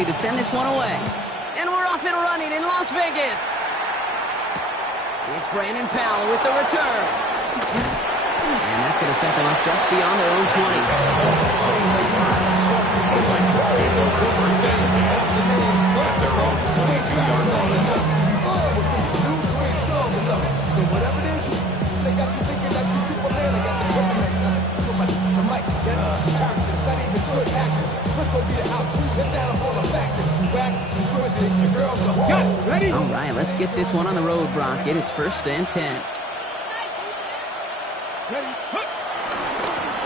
opportunity to send this one away. And we're off and running in Las Vegas. It's Brandon Powell with the return. And that's going to set them up just beyond their own 20. So whatever it is, they got you thinking that you Superman. I got the Superman. So much the mic, that's characters, not even good actors. What's gonna be the output? Let's add up all the factors. Whack, twisted, the girls are home. Ready? All right, let's get this one on the road, Brock. It is 1st and 10.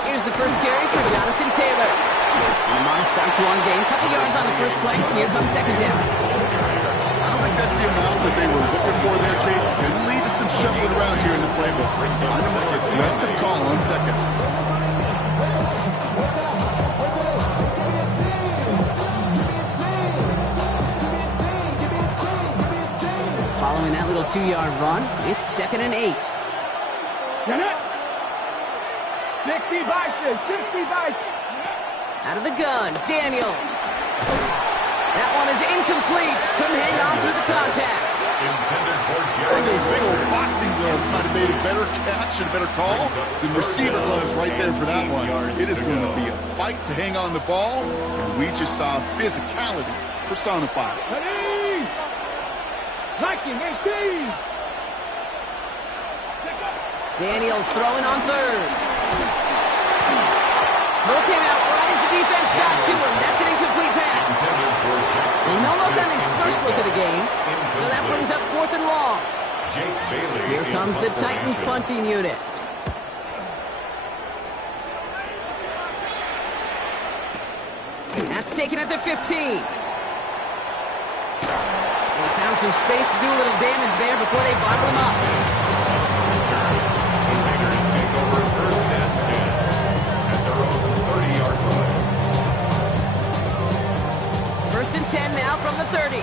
Here's the first carry for Jonathan Taylor. And a modest start to one game. Couple yards on the first play. Here comes second down. I don't think that's the amount that they were looking for there, Kate. Can lead to some shuffling around here in the playbook. Aggressive call on second. Following that little 2-yard run, it's 2nd and 8. 60 vices, 60 vices. Out of the gun, Daniels. That one is incomplete. Couldn't hang on through the contact. I think those big old boxing gloves might have made a better catch and a better call than receiver gloves right there for that one. It is going to be a fight to hang on the ball, and we just saw physicality personified. Ready? Nike, 18. Daniels throwing on 3rd. Throw came out right as the defense got to him. That's an incomplete pass. So no look on his first look of the game. So that brings up 4th and long. Here comes the Titans punting unit. That's taken at the 15. They found some space to do a little damage there before they bottle him up. First and 10 now from the 30.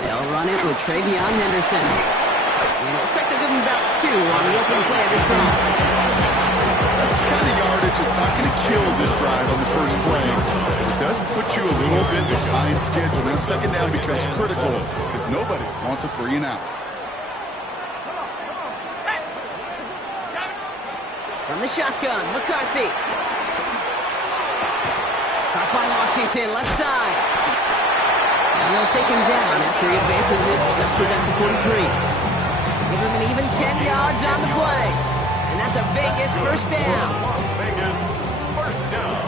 They'll run it with Travion Henderson. And it looks like they're giving about 2 on the opening play of this drive. That's kind of yardage. It's not going to kill this drive on the first play. It does put you a little bit behind schedule. Now second down becomes critical because nobody wants a 3 and out. From the shotgun, McCarthy. Caught by Washington, left side. And they'll take him down after he advances this up to about the 43. Give him an even 10 yards on the play. And that's a Vegas first down. Las Vegas first down.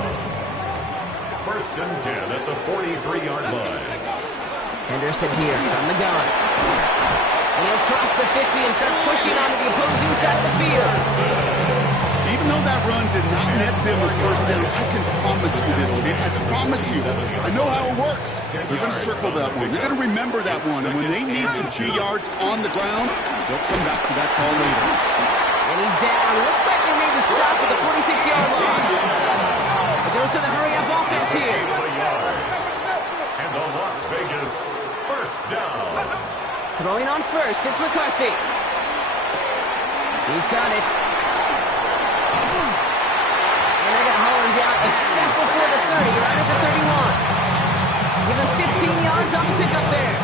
1st and 10 at the 43-yard line. Henderson here from the gun. And he'll cross the 50 and start pushing onto the opposing side of the field. Even though that run did not net them a first down, I can promise you this, kid. I promise you. I know how it works. They're going to circle that one. They're going to remember that one. And when they need some key yards on the ground, they'll come back to that call later. And he's down. Looks like they made the stop at the 46-yard line. A dose of the hurry-up offense here. And the Las Vegas first down. Throwing on first, it's McCarthy. He's got it. And they're going to haul him down a step before the 30, right at the 31. Give him 15 yards on the pickup there.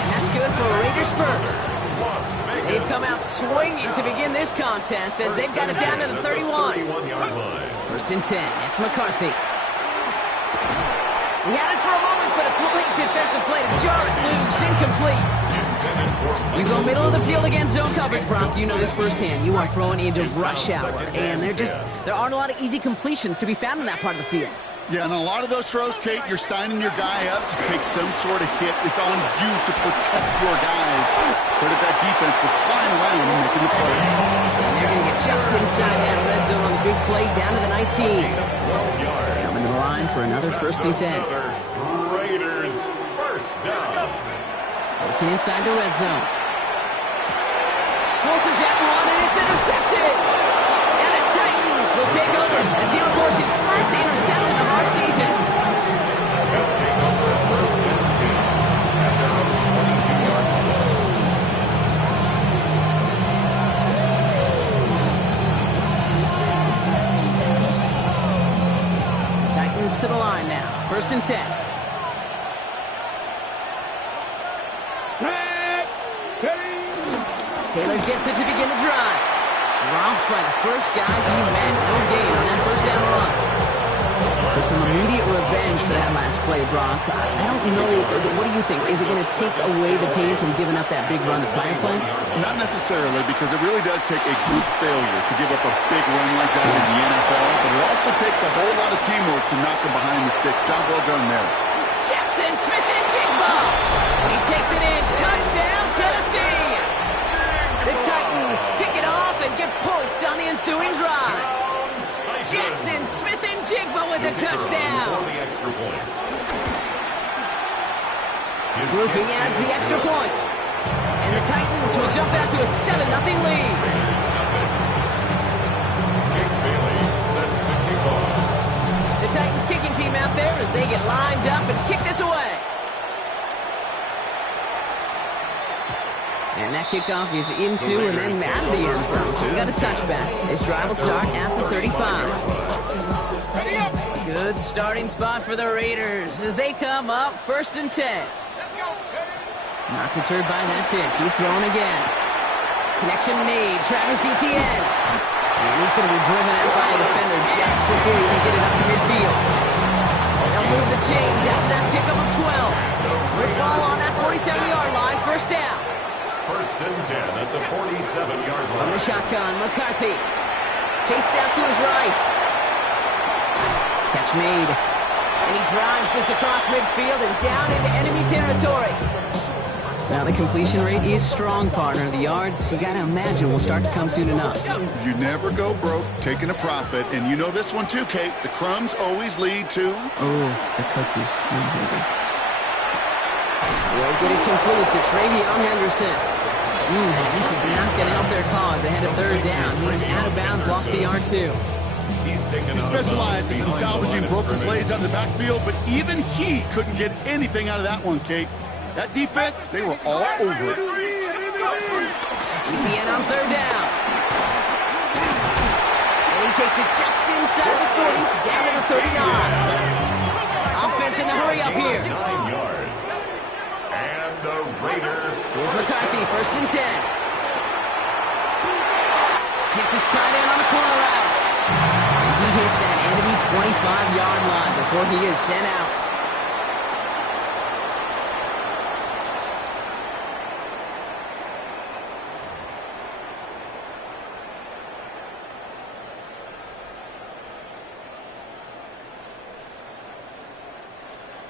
And that's good for Raiders first. They've come out swinging to begin this contest as they've got it down to the 31. 1st and 10, it's McCarthy. He had it for a moment, but a complete defensive play to jar it loose, incomplete. You go middle of the field against zone coverage, Brock. You know this firsthand. You are throwing into rush hour, and there aren't a lot of easy completions to be found in that part of the field. Yeah, and a lot of those throws, Kate, you're signing your guy up to take some sort of hit. It's on you to protect your guys. Credit that defense for flying around and making the play. And they're going to get just inside that red zone on the big play down to the 19. Coming to the line for another 1st and 10. Raiders first down. Working inside the red zone. Forces that one, and it's intercepted. And the Titans will take over as he records his first interception of our season. They'll take over 1st and 10 at their own 22-yard line. first and 10. Taylor gets it to begin the drive. Dropped by the first guy he met. No gain on that first down run. So some immediate revenge for that last play, Brock. I don't know. What do you think? Is it going to take away the pain from giving up that big run the prior play? Not necessarily, because it really does take a group failure to give up a big run like that in the NFL, but it also takes a whole lot of teamwork to knock him behind the sticks. Job well done there. Jackson Smith and Jigba. He takes it in. Touchdown, Tennessee. The Titans pick it off and get points on the ensuing drive. Jackson Smith and Jigba with a touchdown. Grouping adds the extra point. And the Titans will jump out to a 7-0 lead. The Titans kicking team out there as they get lined up and kick this away. And that kickoff is into and then out of the end zone. So we got a touchback. This drive will start at the 35. Good starting spot for the Raiders as they come up first and 10. Not deterred by that pick. He's throwing again. Connection made. Travis Etienne. And he's going to be driven out by a defender just before he can get it up to midfield. They'll move the chains after that pickup of 12. Quick ball on that 47-yard line. First down. First and 10 at the 47-yard line. From the shotgun, McCarthy. Chased out to his right. Catch made. And he drives this across midfield and down into enemy territory. Now the completion rate is strong, partner. The yards, you got to imagine, will start to come soon enough. You never go broke taking a profit, and you know this one too, Kate. The crumbs always lead to... Oh, the cookie. I'm hungry. Will get it completed to Travion Henderson. This is not going to help their cause. They had a third down. He's out of bounds, lost a yard too. He specializes in salvaging broken plays out of the backfield, but even he couldn't get anything out of that one, Kate. That defense, they were all over it. Etienne on third down. And he takes it just inside the 40, down to the 39. Offense in the hurry up here. 9 yards. And the Raider. Here's McCarthy, first and 10. Hits his tight end on the corner route. And he hits that enemy 25-yard line before he is sent out.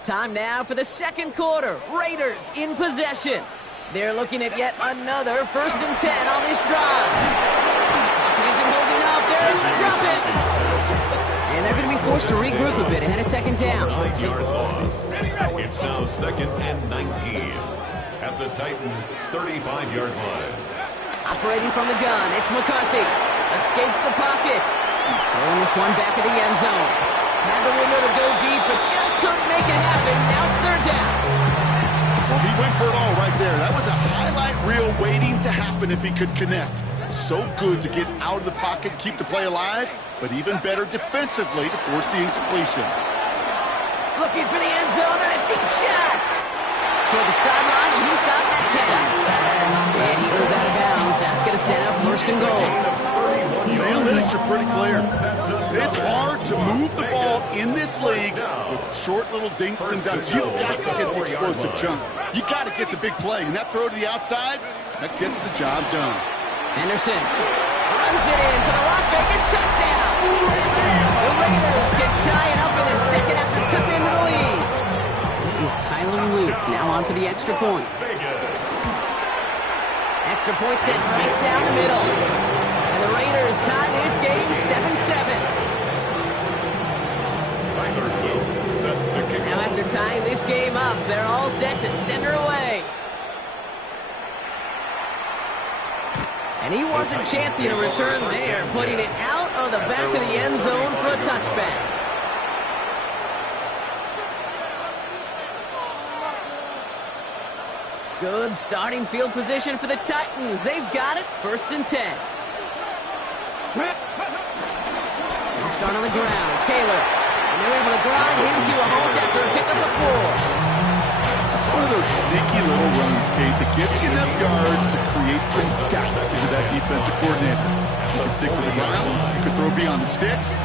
Time now for the second quarter. Raiders in possession. They're looking at yet another first and 10 on this drive. Pocket isn't holding up. They're able to drop it. And they're going to be forced to regroup a bit ahead of second down. 9-yard loss. It's now second and 19 at the Titans' 35-yard line. Operating from the gun, it's McCarthy. Escapes the pocket. Throwing this one back at the end zone. Had the window to go deep, but just couldn't make it happen. Now it's third down. Well, he went for it all right there. That was a highlight reel waiting to happen if he could connect. So good to get out of the pocket, keep the play alive, but even better defensively to force the incompletion. Looking for the end zone and a deep shot. Toward the sideline, and he's got Metcalf. And he goes out of bounds. That's going to set up first and goal. The analytics are pretty clear. It's hard to move the ball in this league with short little dinks and dunks. You've got to get the explosive jump. You got to get the big play. And that throw to the outside, that gets the job done. Henderson runs it in for the Las Vegas touchdown. The Raiders can tie it up in the second after cutting into the lead. Is Tyler Luke now on for the extra point. Extra point sets right down the middle. And the Raiders tie this game 7-7. Now after tying this game up, they're all set to send her away. And he wasn't chancing a return there, putting it out of the back of the end zone for a touchback. Good starting field position for the Titans. They've got it, first and 10. They'll start on the ground. Taylor And they're able to grind him to a halt after a pickup of 4. It's one of those sneaky little runs, Kate, that gives you enough yard to create some doubt into that defensive coordinator. You can stick to the ground, you can throw beyond the sticks,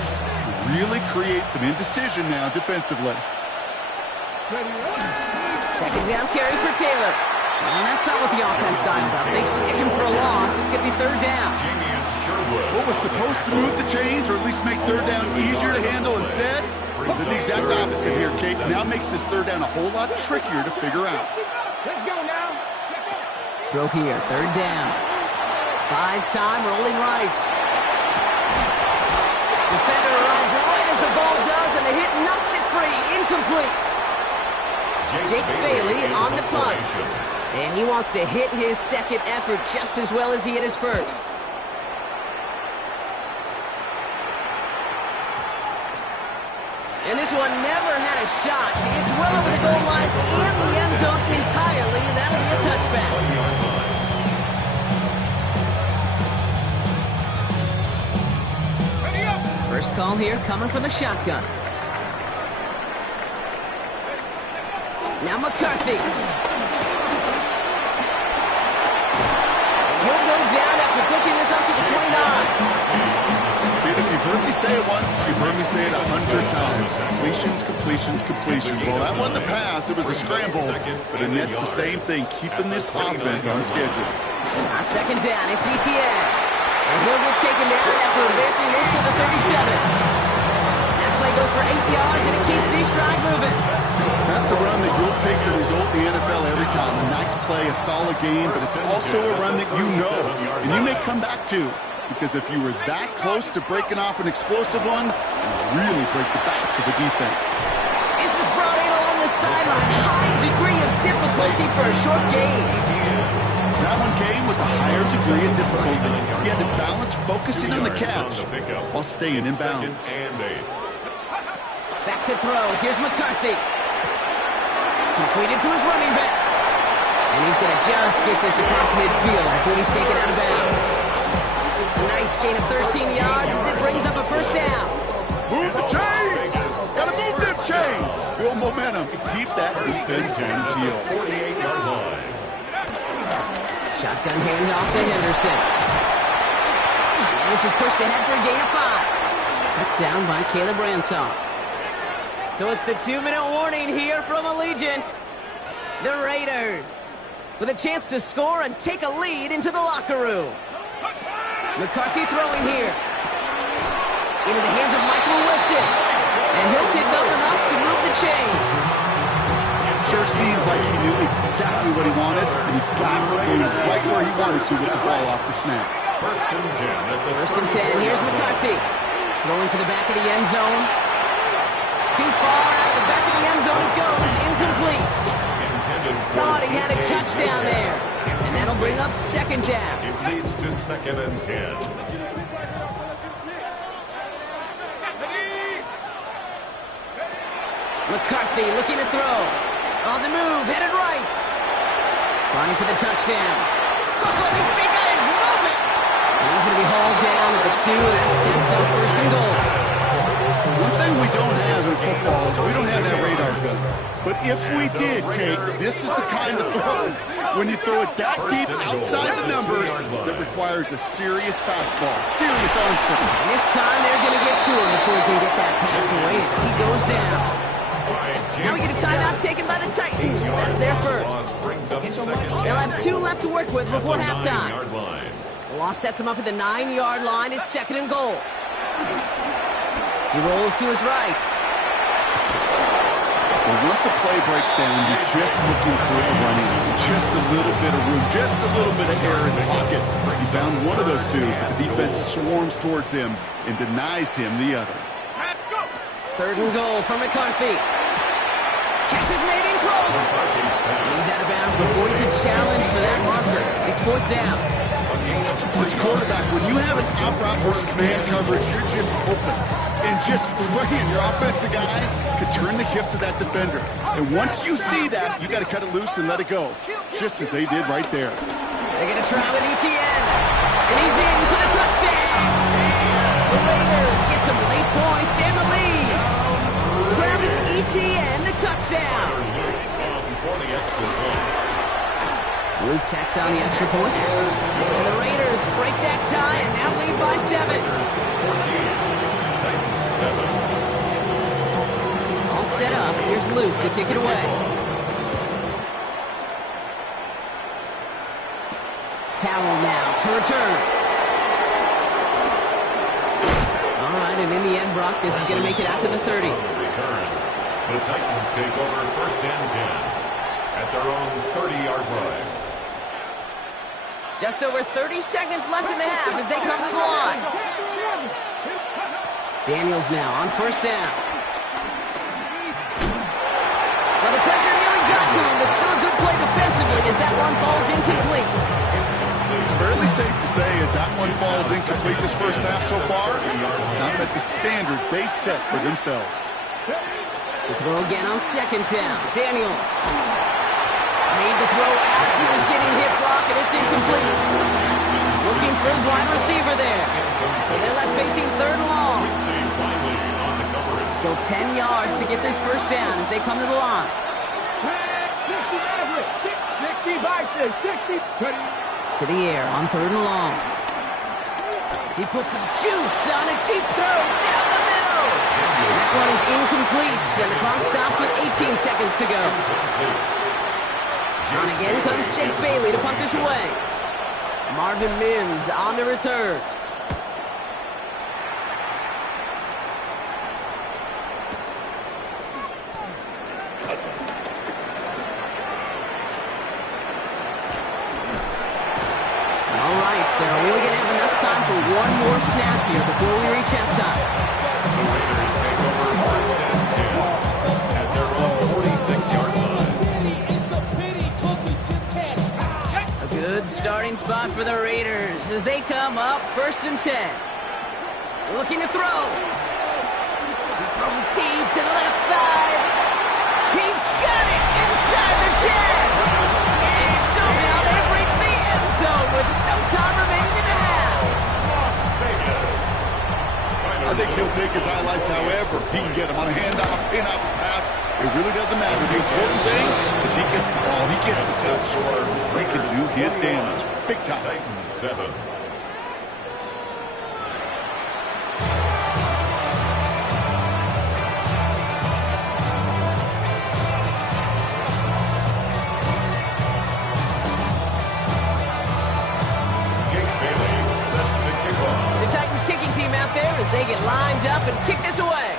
really create some indecision now defensively. Second down carry for Taylor. And that's not what the offense dialed up. They stick him for a loss. It's going to be third down. What was supposed to move the chains, or at least make third down easier to handle instead, did the exact opposite here, Kate. Now makes this third down a whole lot trickier to figure out. Let's go now. Throw here, third down. Buys time, rolling right. Defender arrives right as the ball does, and the hit knocks it free. Incomplete. Jake Bailey on the punt. And he wants to hit his second effort just as well as he hit his first. And this one never had a shot. It's well over the goal line and the end zone entirely. That'll be a touchback. First call here coming from the shotgun. Now McCarthy. He'll go down after pitching this up to the 29. Kate, if you've heard me say it once, you've heard me say it 100 times. Completions, completions, completions. Well, that wasn't a pass. It was a scramble. But it nets the same thing, keeping this offense on schedule. On second down, it's ETN. And he'll get taken down after advancing this to the 37. That play goes for 8 yards, and it keeps these drive moving. That's a run that you'll take the result in the NFL every time. A nice play, a solid game, but it's also a run that you know, and you may come back to. Because if you were that close to breaking off an explosive one, you really break the backs of the defense. This is brought in along the sideline. High degree of difficulty for a short gain. That one came with a higher degree of difficulty. He had to balance focusing on the catch while staying in bounds. Back to throw. Here's McCarthy. Completed to his running back. And he's going to just get this across midfield before he's taken out of bounds. A nice gain of 13 yards as it brings up a first down. Move the chains! Gotta move them chains! Build momentum and keep that defense on its heels. 48-yard line. Shotgun handoff to Henderson. And this is pushed ahead for a gain of 5. Cut down by Caleb Ransom. So it's the 2-minute warning here from Allegiant. The Raiders with a chance to score and take a lead into the locker room. McCarthy throwing here. Into the hands of Michael Wilson. And he'll pick up enough to move the chains. Sure seems like he knew exactly what he wanted, and he got it right where he wanted to with the ball off the snap. First and 10. First and 10. Here's McCarthy. Throwing for the back of the end zone. Too far out of the back of the end zone it goes. Incomplete. Thought he had a touchdown there. And that'll bring up second down. It leads to second and 10. McCarthy looking to throw. On the move, headed right. Trying for the touchdown. Oh, this big guy is moving. And he's going to be hauled down at the 2. That sends up first and goal. One thing we don't have in football is we don't have that radar gun. But if we did, Kate, this is the kind of throw, when you throw it that deep outside the numbers, that requires a serious fastball, serious arm strength. And this time they're going to get to him before he can get that pass away as he goes down. Now we get a timeout taken by the Titans. That's their first. They'll have 2 left to work with before halftime. The loss sets him up at the 9-yard line. It's second and goal. He rolls to his right. Well, once a play breaks down, you're just looking for a running, just a little bit of room, just a little bit of air in the pocket. He found one of those 2. The defense swarms towards him and denies him the other. Third and goal for McCarthy. Catch is made in close. And he's out of bounds before he can challenge for that marker. It's fourth down. This quarterback, when you have an out-route versus man coverage, you're just open and just praying your offensive guy could turn the hips of that defender. And once you see that, you got to cut it loose and let it go, just as they did right there. They're going to try with ETN. And he's in for the touchdown. The Raiders get some late points and the lead. ETN, the touchdown. For the extra point. Luke tacks on the extra point. And the Raiders break that tie and now lead by 7. 14, Titans 7. All set up. Here's Luke to kick it away. Powell now to return. All right, and in the end, Brock, this is going to make it out to the 30. Return. The Titans take over first and 10 at their own 30-yard line. Just over 30 seconds left in the half as they come to the line. Daniels now on first down. Well, the pressure nearly got to him, but still a good play defensively as that one falls incomplete. Fairly safe to say as that one falls incomplete this first half so far, it's not met the standard they set for themselves. The throw again on second down. Daniels made the throw as he was getting hit, Brock, and it's incomplete. Looking for his wide receiver there. So they're left facing third and long. Still 10 yards to get this first down as they come to the line. 60 by 60. To the air on third and long. He puts some juice on a deep throw down the middle. That one is incomplete, and the clock stops with 18 seconds to go. On again comes Jake Bailey to punt this away. Marvin Mims on the return. All right, so they're only going to have enough time for one more snap here before we reach halftime. The Raiders take over first and 10 at their own 46-yard line. A good starting spot for the Raiders as they come up first and 10. Looking to throw. He's throwing deep to the left side. He's got it inside the 10. And somehow they've reached the end zone with no time remaining in the half. I think he'll take his highlights however he can get them on a handoff, pin-off, pass. It really doesn't matter. The important thing is he gets the ball, he gets the touch. He can do his damage. Big time. Titans 7. As they get lined up and kick this away.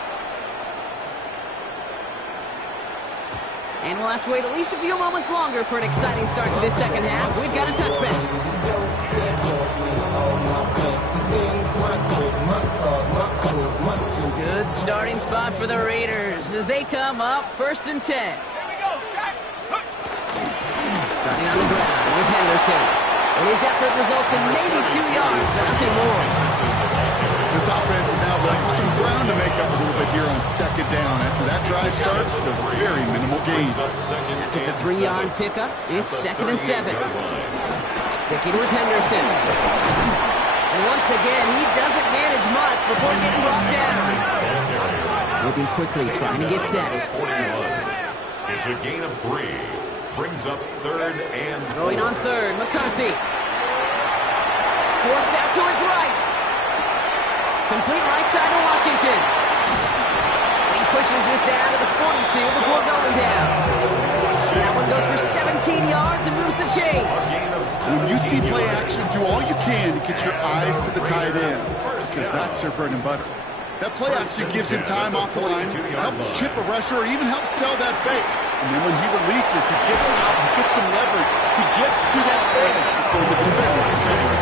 And we'll have to wait at least a few moments longer for an exciting start to this second half. We've got a touchback. Good starting spot for the Raiders as they come up first and 10. Starting on the ground with Henderson. And his effort results in maybe 2 yards, but nothing more. This offense is now left some ground to make up a little bit here on second down after that drive starts with a very minimal gain. After the 3-yard pickup, it's second and 7. Sticking with Henderson. And once again, he doesn't manage much before getting brought down. Moving quickly, trying to get set. It's a gain of 3. Brings up third and... Going on third, McCarthy. Forced out to his right. Complete right side to Washington. He pushes this down to the 42 before going down. That one goes for 17 yards and moves the chains. When you see play action, do all you can to get your eyes to the tight end, because that's their bread and butter. That play action gives him time off the line, helps chip a rusher, or even helps sell that fake. And then when he releases, he gets out, he gets some leverage, he gets to that edge before the defender can get him.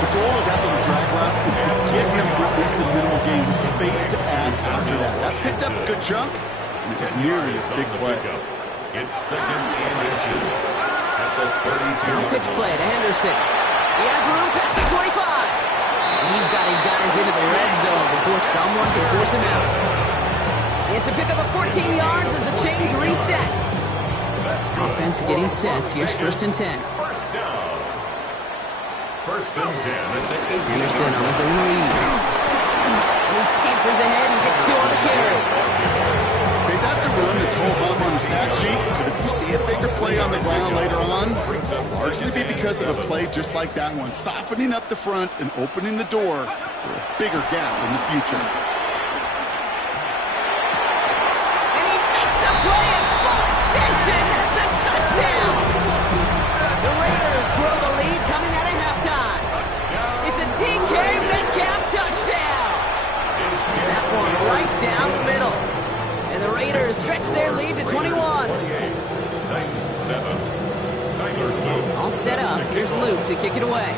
The goal of that little drag route is to get him for at least a minimal gain with space to add after that. That picked up a good chunk, and it was nearly a big play. It's second and inches at the 32. Now pitch play to Henderson. He has room past the 25. He's got his guys into the red zone before someone can force him out. It's a pickup of 14 yards as the chains reset. Offense getting set. Here's first and 10. First down. First and 10 at the 18. Henderson on his own read. And he scampers ahead and gets 2 on the carry. Okay, that's run that's ho-hum on the stat sheet, but if you see a bigger play on the ground later on, it'll largely be because of a play just like that one, softening up the front and opening the door for a bigger gap in the future. And he makes the play at full extension. It's a touchdown. The Raiders grow the lead coming out of halftime. It's a DK Metcalf touchdown. That one right down the middle. And the Raiders stretch their lead to 21. All set up. Here's Luke to kick it away.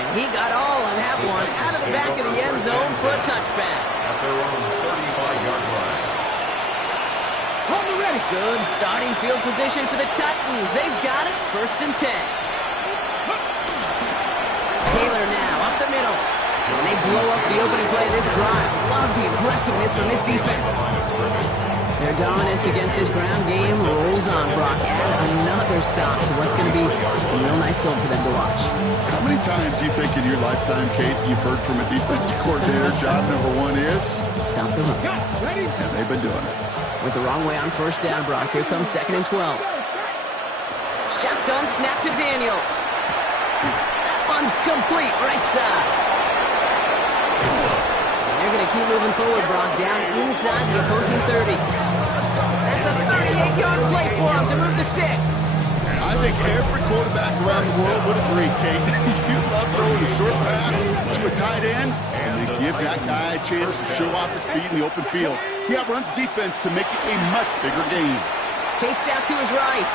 And he got all on that one out of the back of the end zone for a touchback. At their own 35-yard line. Good starting field position for the Titans. They've got it. 1st and 10. Taylor now up the middle. And they blow up the opening play of this drive. Love the aggressiveness from this defense. Their dominance against his ground game rolls on, Brock. Add another stop to what's going to be some real nice film for them to watch. How many times do you think in your lifetime, Kate, you've heard from a defensive coordinator, job number 1 is? Stop the run. And they've been doing it. With the wrong way on 1st down, Brock. Here comes 2nd and 12. Shotgun snap to Daniels. That one's complete, right side. And they're going to keep moving forward, Brock, down inside the opposing 30. That's a 38-yard play for him to move the sticks. I think every quarterback around the world would agree, Kate. You love throwing a short pass to a tight end, and they give that guy a chance to show off his speed in the open field. He outruns defense to make it a much bigger game. Chased out to his right.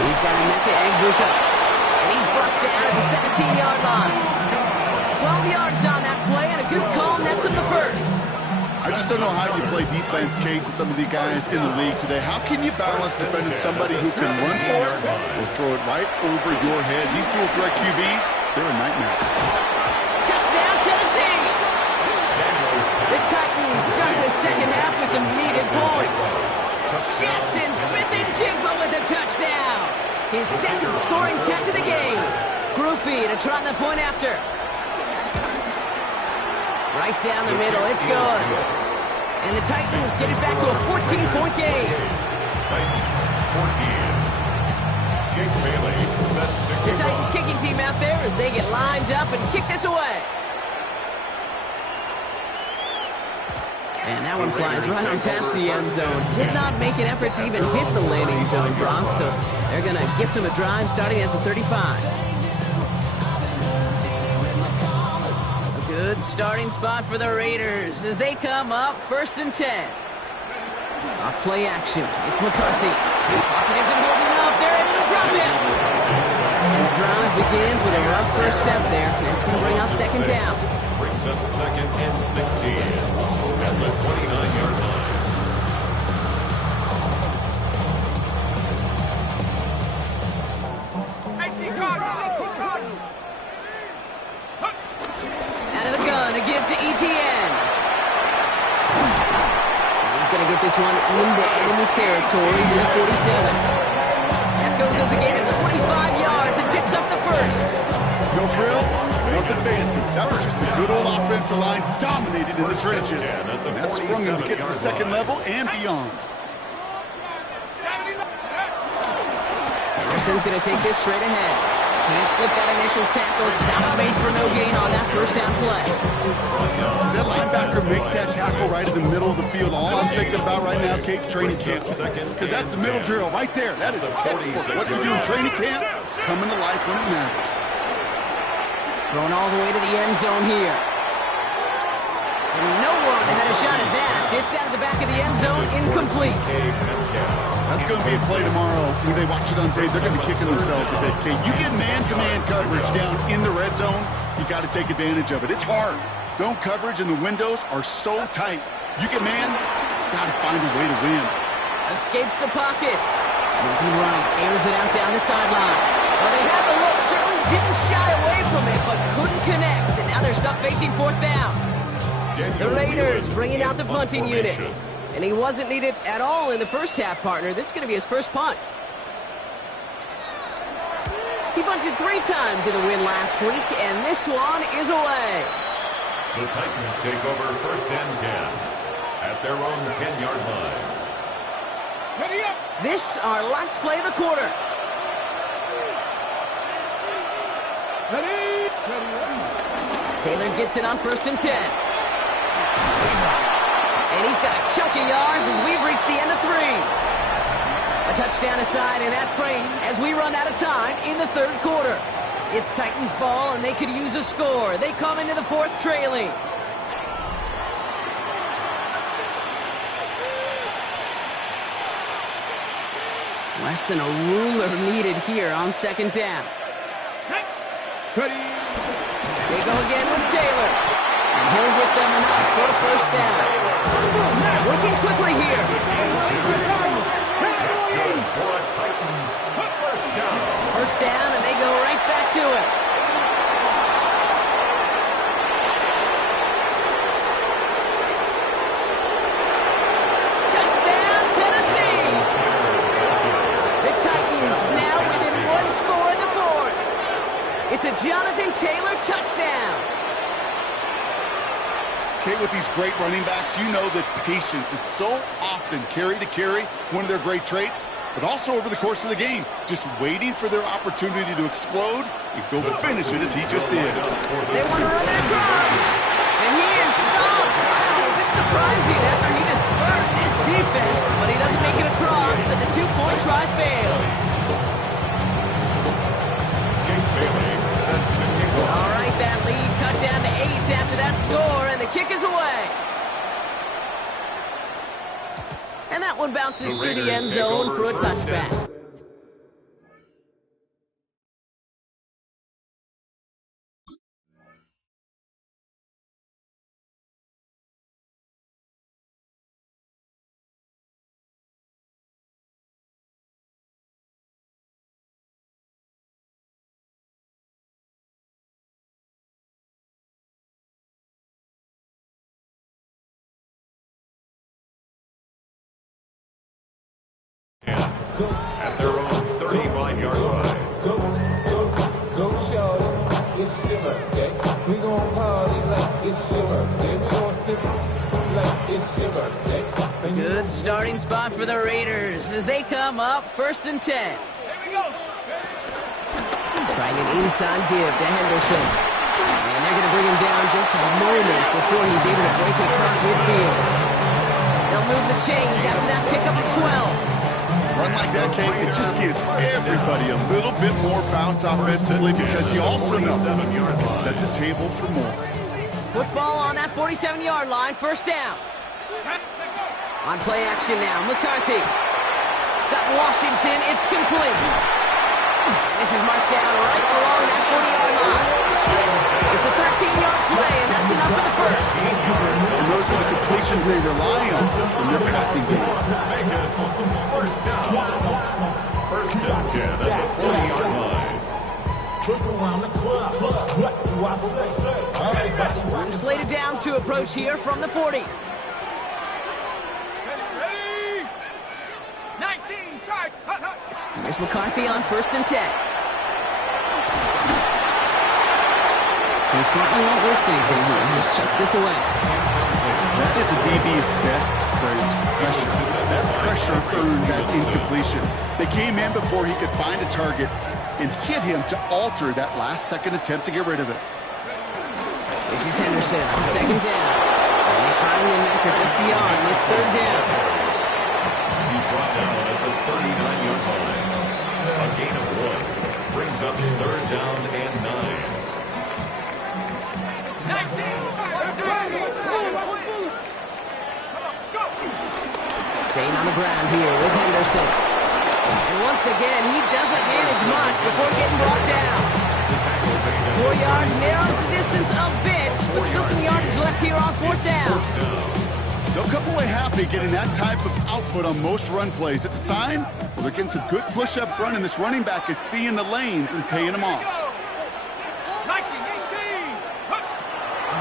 He's got Emeka Egbuka. And he's brought down at the 17-yard line. 12 yards on that play, and a good call nets him the first. I just don't know how you play defense, Kate, with some of the guys in the league today. How can you balance defending somebody who can run for it or throw it right over your head? These dual threat QBs, they're a nightmare. Touchdown, Tennessee! The Titans start the second half with some needed points. Jackson Smith-Njigba with a touchdown. His 2nd scoring catch of the game. Groupie to try the point after. Right down the middle, it's good. And the Titans get it back to a 14-point game. Titans 14. Jake Bailey set to The Titans kicking team out there as they get lined up and kick this away. And that one flies right on past the end zone. Did not make an effort to even hit the landing zone, Brock, so they're going to gift him a drive starting at the 35. A good starting spot for the Raiders as they come up 1st and 10. Off play action. It's McCarthy. Pocket isn't holding up. They're able to drop him. And the drive begins with a rough first step there. That's going to bring up 2nd down. brings up 2nd and 16. At the 29-yard line. Out of the gun to give to ETN. He's going to get this one into enemy territory to the 47. That goes as a gain of 25 yards and picks up the first. No frills, nothing fancy. That was just a good old offensive line dominated in the trenches. And that sprung him to get to the 2nd level and beyond. Harrison's going to take this straight ahead. Can't slip that initial tackle. Stops made for no gain on that 1st down play. That linebacker makes that tackle right in the middle of the field. All I'm thinking about right now, Kate's training camp. Because that's the middle drill right there. That is a textbook. What you do in training camp, coming to life when it matters. Thrown all the way to the end zone here. And no one had a shot at that. It's out of the back of the end zone, incomplete. That's going to be a play tomorrow. When they watch it on tape, they're going to be kicking themselves a bit, Kate. You get man-to-man coverage down in the red zone, you got to take advantage of it. It's hard. Zone coverage and the windows are so tight. You get man, got to find a way to win. Escapes the pocket. Moving right, airs it out down the sideline. Well, they had the look, certainly didn't shy away from it, but couldn't connect. And now they're stuck facing 4th down. The Raiders bringing out the punting unit. And he wasn't needed at all in the first half, partner. This is going to be his first punt. He punted 3 times in the win last week, and this one is away. The Titans take over 1st and 10 at their own 10-yard line. Ready up. This our last play of the quarter. Ready. Ready. Taylor gets it on 1st and 10. And he's got a chunk of yards as we've reached the end of 3. A touchdown aside in that frame as we run out of time in the 3rd quarter. It's Titans ball, and they could use a score. They come into the 4th trailing. Less than a ruler needed here on 2nd down. Ready. They go again with Taylor. And he'll get them enough for a 1st down. Working quickly here. That's good for a Titans 1st down. 1st down, and they go right back to it. Touchdown, Tennessee! The Titans now within 1 score in the 4th. It's a Jonathan Taylor touchdown. Okay, with these great running backs, you know that patience is so often carry to carry, one of their great traits, but also over the course of the game, just waiting for their opportunity to explode and go to finish it as he just did. They want to run it across, and he is stopped. Wow, a bit surprising after he just burned this defense, but he doesn't make it across, and the 2-point try failed. Jake Bailey set to kick off. All right, that lead cut down to 8 after that score, and the kick is away. And that one bounces through the end zone for a touchback. At their own 35-yard line. Go show it's shimmer, okay? We gon' party like it's shimmer, okay? We gon' sip like it's shimmer, okay? A good starting spot for the Raiders as they come up 1st and 10. Here we go. Trying an inside give to Henderson. And they're going to bring him down just a moment before he's able to break it across midfield. They'll move the chains after that pickup of 12. Run like that, Kate, it just gives everybody a little bit more bounce offensively because you also know you can set the table for more. Football on that 47-yard line, 1st down. On play action now, McCarthy. Got Washington, it's complete. And this is marked down right along that 40-yard line. It's a 13-yard play, and that's enough for the 1st. And those are the completions they rely on in their passing game. Vegas, 1st down. 1st and 10 at the 40-yard line. We've slated downs to approach here from the 40. Ready. 19. Side. Hut, hut. Here's McCarthy on 1st and 10. He smartly won't risk anything here. He just chucks this away. That is a DB's best phrase, pressure. That pressure earned that incompletion. They came in before he could find a target and hit him to alter that last-second attempt to get rid of it. This is Henderson on 2nd down. And they find him after just a yard. It's 3rd down. He's brought down at the 39-yard line. A gain of 1 brings up 3rd down and 9. 19. Zane on the ground here with Henderson. And once again, he doesn't manage much before getting brought down. 4 yards narrows the distance a bit, but still some yardage left here on 4th down. They'll come away happy getting that type of output on most run plays. It's a sign well, they're getting some good push up front, and this running back is seeing the lanes and paying them off. 19. 18.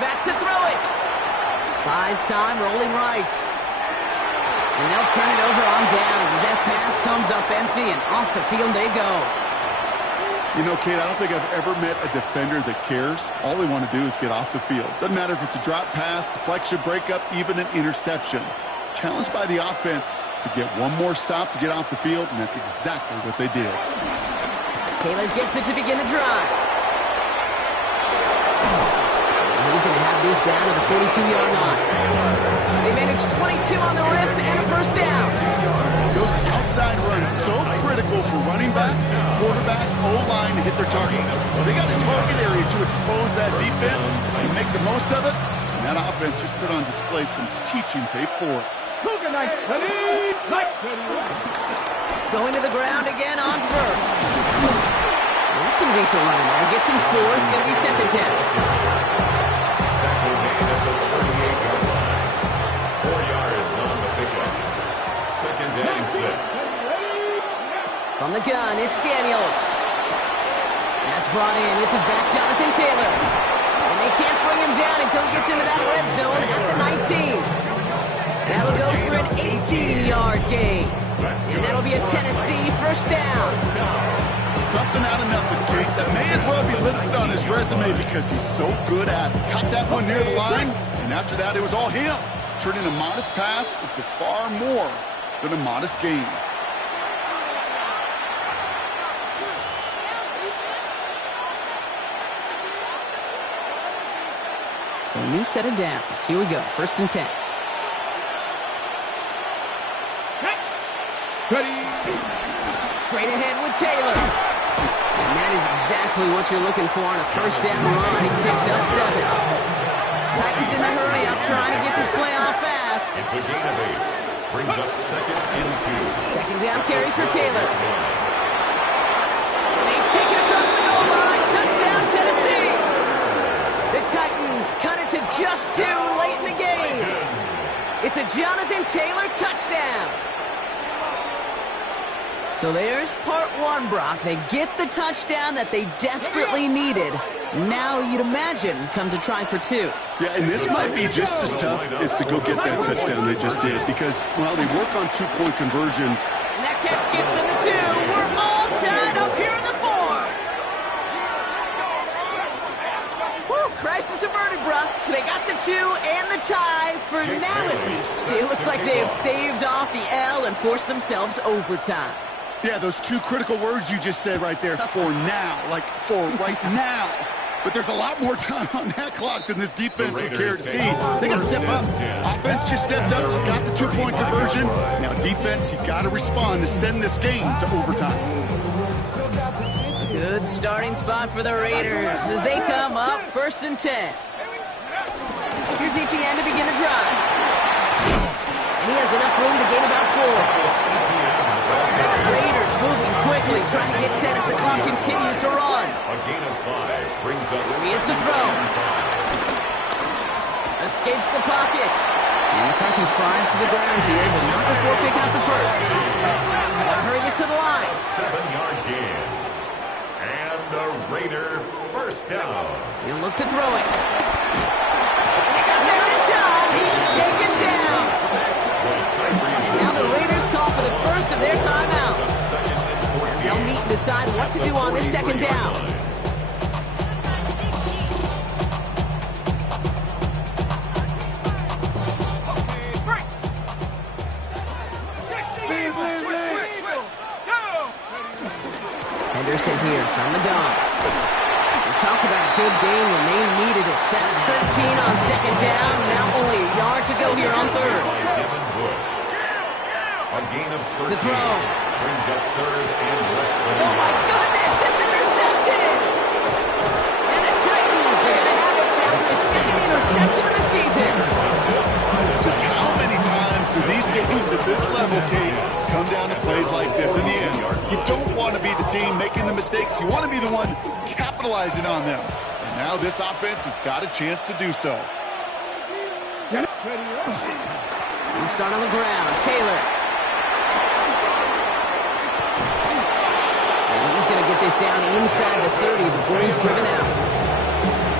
Back to throw it. Buys time, rolling right. And they'll turn it over on downs as that pass comes up empty, and off the field they go. You know, Kate, I don't think I've ever met a defender that cares. All they want to do is get off the field. Doesn't matter if it's a drop pass, deflection, breakup, even an interception. Challenged by the offense to get one more stop to get off the field, and that's exactly what they did. Taylor gets it to begin the drive. And he's going to have this down to the 42-yard line. They managed 22 on the rip and a first down. Those outside runs so critical for running back, quarterback, O-line to hit their targets. Well, they got a target area to expose that defense and make the most of it. And that offense just put on display some teaching tape for it. Going to the ground again on first. That's some decent running there. Gets him 4. It's going to be second down. Tackle gain at the 38-yard line. 4 yards on the pickup. Second down, 6. From the gun, it's Daniels. That's brought in. It's his back, Jonathan Taylor. And they can't bring him down until he gets into that red zone at the 19. That'll go for an 18-yard gain. And that'll be a Tennessee first down. Something out of nothing, Kate. That may as well be listed on his resume because he's so good at it. Caught that one near the line, and after that, it was all him. Turning a modest pass into far more than a modest gain. So a new set of downs. Here we go. First and 10. Straight ahead with Taylor. And that is exactly what you're looking for on a first down run. He picked up 7. Titans in the hurry up, trying to get this play off fast. It's a gain of 8. Brings up second and 2. Second down carry for Taylor. And they take it across the goal line. Touchdown, Tennessee. The Titans cut it to just 2 late in the game. It's a Jonathan Taylor touchdown. So there's part 1, Brock. They get the touchdown that they desperately needed. Now, you'd imagine, comes a try for 2. Yeah, and this might be just as tough as to go get that touchdown they just did because, well, they work on 2-point conversions. And that catch gives them the 2. We're all tied up here in the 4. Woo, crisis averted, Brock. They got the 2 and the tie for now, at least. It looks like they have staved off the L and forced themselves overtime. Yeah, those 2 critical words you just said right there, for now, like for right now. But there's a lot more time on that clock than this defense would care to see. They got to step up. Offense just stepped up, got the 2-point conversion. Now defense, you got to respond to send this game to overtime. Good starting spot for the Raiders as they come up first and 10. Here's ETN to begin the drive. And he has enough room to gain about 4. Raiders moving quickly, trying to get set as the clock continues to run. A gain of 5 brings up. Here he is to throw. Escapes the pocket. And McCarthy slides to the ground here, but not before picking up the first. Gotta hurry this to the line. 7-yard gain. And the Raider first down. He'll look to throw it. And he got there in time. He's taken down. And now the Raiders call for the first of their timeouts. As they'll meet and decide what to do on this second down. Henderson here from the gun. Talk about a good game when they needed it. That's 13 on second down. Now only a yard to go here on third. A gain of 13. To throw. Brings up third and less than. Oh my goodness, it's intercepted! And the Titans are going to have it after his second interception of the season. Just how many times do these games at this level, Kate, come down to plays like this? In the end, you don't want to be the team making the mistakes. You want to be the one capitalizing on them. And now this offense has got a chance to do so. We start on the ground. Taylor. And he's going to get this down inside the 30 before he's driven out.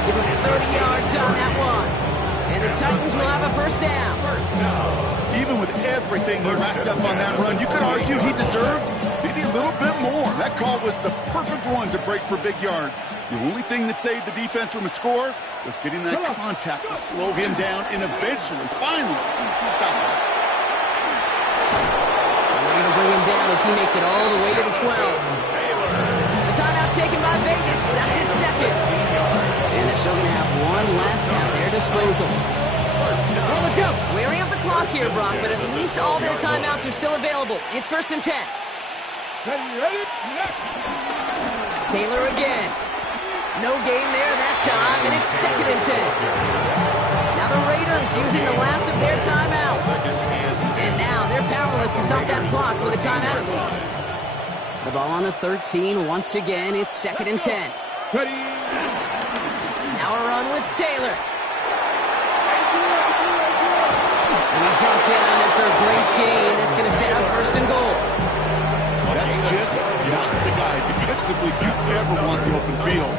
Give him 30 yards on that one. And the Titans will have a first down. Even with everything he racked up on that run, you could argue he deserved maybe a little bit more. That call was the perfect one to break for big yards. The only thing that saved the defense from a score was getting that contact to slow him down and eventually, finally, stop him. They're going to bring him down as he makes it all the way to the 12. The timeout taken by Vegas. That's in seconds. And they're still going to have one left at their disposal. Weary of the clock here, Brock, but at least all their timeouts are still available. It's 1st and 10. Taylor again. No gain there that time, and it's 2nd and 10. Now the Raiders using the last of their timeouts. And now they're powerless to stop that clock with a timeout at least. The ball on the 13 once again. It's 2nd and 10. Now a run with Taylor. And he's brought down after a great gain. That's going to set up 1st and goal. That's just not the guy defensively you'd ever want in the open field.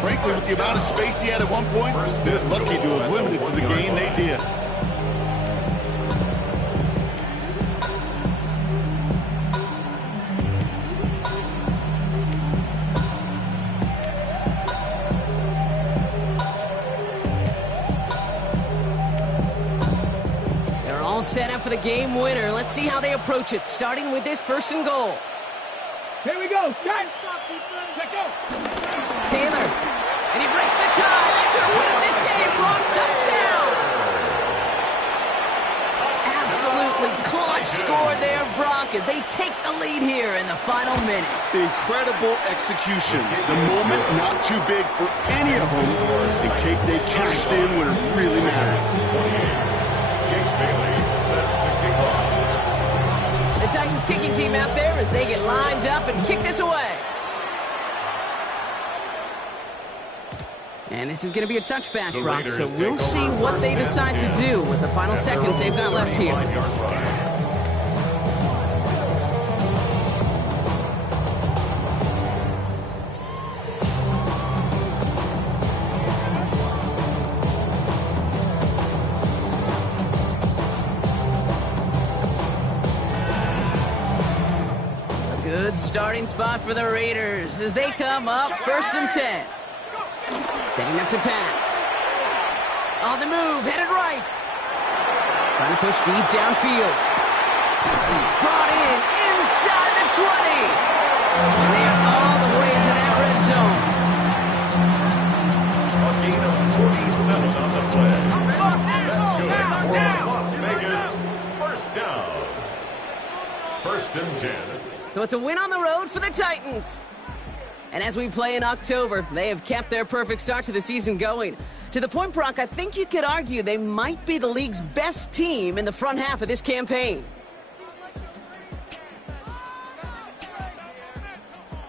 Frankly, with the amount of space he had at one point, they're lucky to have limited to the gain they did. Set up for the game winner. Let's see how they approach it, starting with this 1st and goal. Here we go. Guys, stop defense. Let go. Taylor, and he breaks the tie. That should have won this game. Brock, touchdown. Absolutely clutch score there, Brock, as they take the lead here in the final minutes. Incredible execution. The moment not too big for any of them. And Kate, they cashed in when it really mattered. The Titans kicking team out there as they get lined up and kick this away. And this is going to be a touchback, Brock, so we'll see what they decide to do with the final seconds they've got left here. Starting spot for the Raiders as they come up 1st and 10. Setting up to pass. On the move, headed right. Trying to push deep downfield. Brought in inside the 20. And they are all the way into that red zone. A gain of 47 on the play. That's good for Las Vegas. 1st down. 1st and 10. So it's a win on the road for the Titans. And as we play in October, they have kept their perfect start to the season going. To the point, Brock, I think you could argue they might be the league's best team in the front half of this campaign.